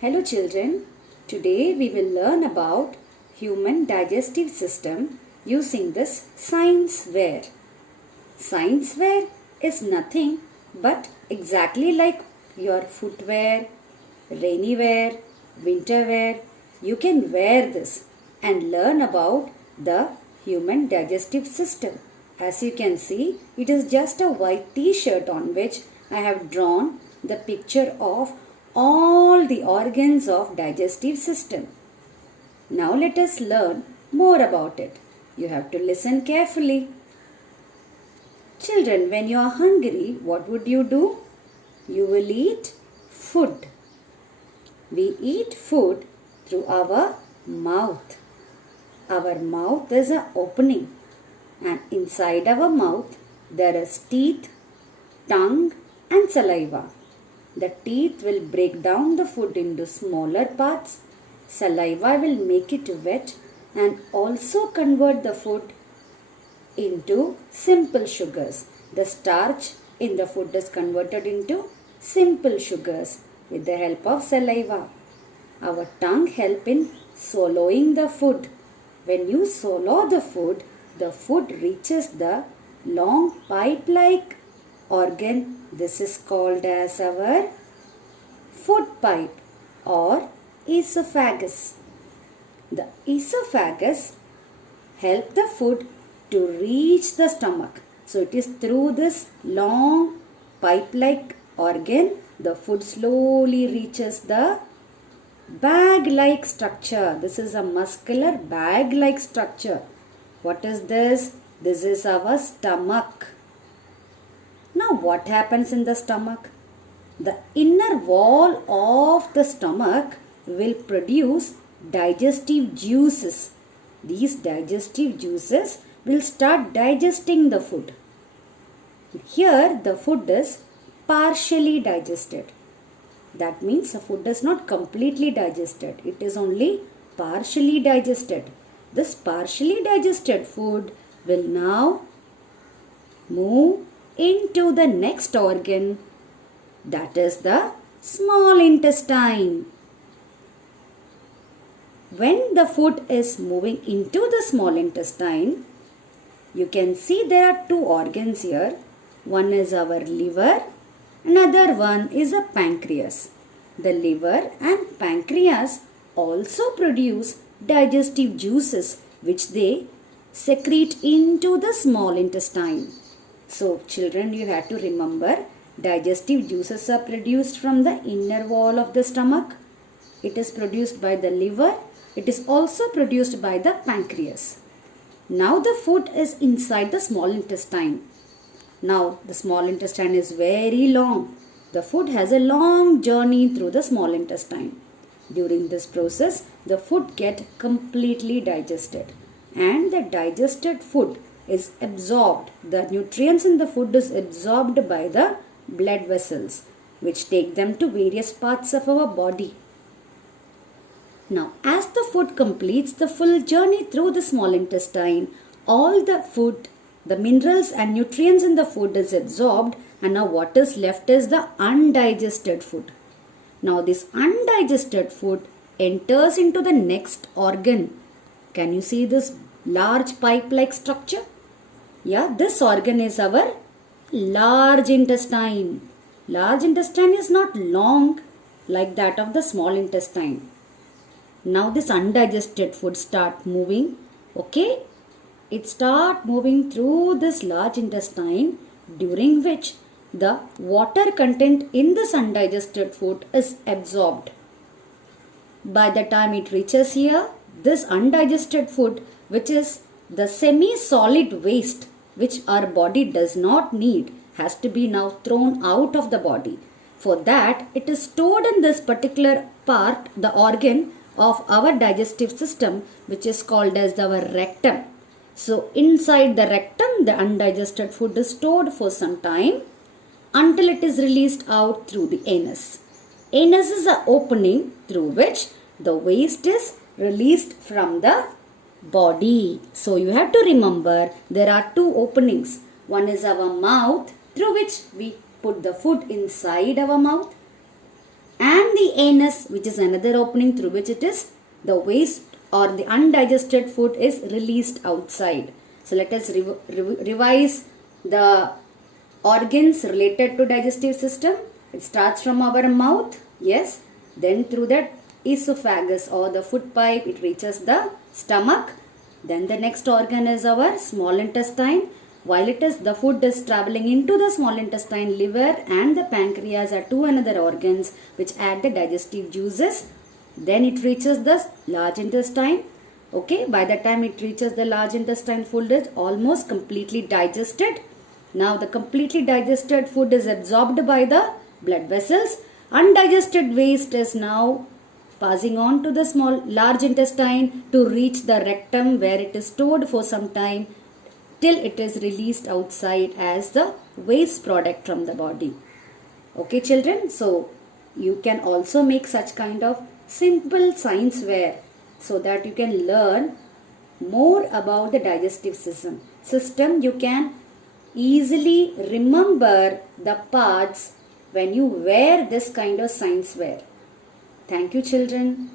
Hello children, today we will learn about human digestive system using this science wear. Science wear is nothing but exactly like your footwear, rainy wear, winter wear. You can wear this and learn about the human digestive system. As you can see, it is just a white t-shirt on which I have drawn the picture of all the organs of digestive system. Now let us learn more about it. You have to listen carefully. Children, when you are hungry, what would you do? You will eat food. We eat food through our mouth. Our mouth is an opening, and inside our mouth there is teeth, tongue and saliva. The teeth will break down the food into smaller parts. Saliva will make it wet and also convert the food into simple sugars. The starch in the food is converted into simple sugars with the help of saliva. Our tongue helps in swallowing the food. When you swallow the food reaches the long pipe-like organ. This is called as our food pipe or esophagus. The esophagus helps the food to reach the stomach. So it is through this long pipe-like organ the food slowly reaches the bag-like structure. This is a muscular bag-like structure. What is this? This is our stomach. Now what happens in the stomach? The inner wall of the stomach will produce digestive juices. These digestive juices will start digesting the food. Here the food is partially digested. That means the food is not completely digested. It is only partially digested. This partially digested food will now move into the next organ, that is the small intestine. When the food is moving into the small intestine, you can see there are two organs here. One is our liver, another one is a pancreas. The liver and pancreas also produce digestive juices which they secrete into the small intestine. So children, you have to remember, digestive juices are produced from the inner wall of the stomach. It is produced by the liver. It is also produced by the pancreas. Now the food is inside the small intestine. Now the small intestine is very long. The food has a long journey through the small intestine. During this process, the food gets completely digested, and the digested food is absorbed. The nutrients in the food is absorbed by the blood vessels, which take them to various parts of our body. Now, as the food completes the full journey through the small intestine, all the food, the minerals and nutrients in the food is absorbed, and now what is left is the undigested food. Now, this undigested food enters into the next organ. Can you see this large pipe-like structure? Yeah, this organ is our large intestine. Large intestine is not long like that of the small intestine. Now this undigested food start moving. Okay, it start moving through this large intestine, during which the water content in this undigested food is absorbed. By the time it reaches here, this undigested food, which is the semi-solid waste which our body does not need, has to be now thrown out of the body. For that, it is stored in this particular part, the organ of our digestive system, which is called as our rectum. So inside the rectum, the undigested food is stored for some time until it is released out through the anus. Anus is an opening through which the waste is released from the body. So you have to remember there are two openings. One is our mouth, through which we put the food inside our mouth. and the anus, which is another opening through which it is the waste or the undigested food is released outside. So let us revise the organs related to digestive system. It starts from our mouth, yes, then through the esophagus or the food pipe it reaches the stomach. Then the next organ is our small intestine. While the food is traveling into the small intestine, liver and the pancreas are two another organs which add the digestive juices. Then it reaches the large intestine. Okay, by the time it reaches the large intestine, food is almost completely digested. Now the completely digested food is absorbed by the blood vessels. Undigested waste is now passing on to the large intestine to reach the rectum, where it is stored for some time till it is released outside as the waste product from the body. Okay children, so you can also make such kind of simple science ware so that you can learn more about the digestive system. You can easily remember the parts when you wear this kind of science wear. Thank you children.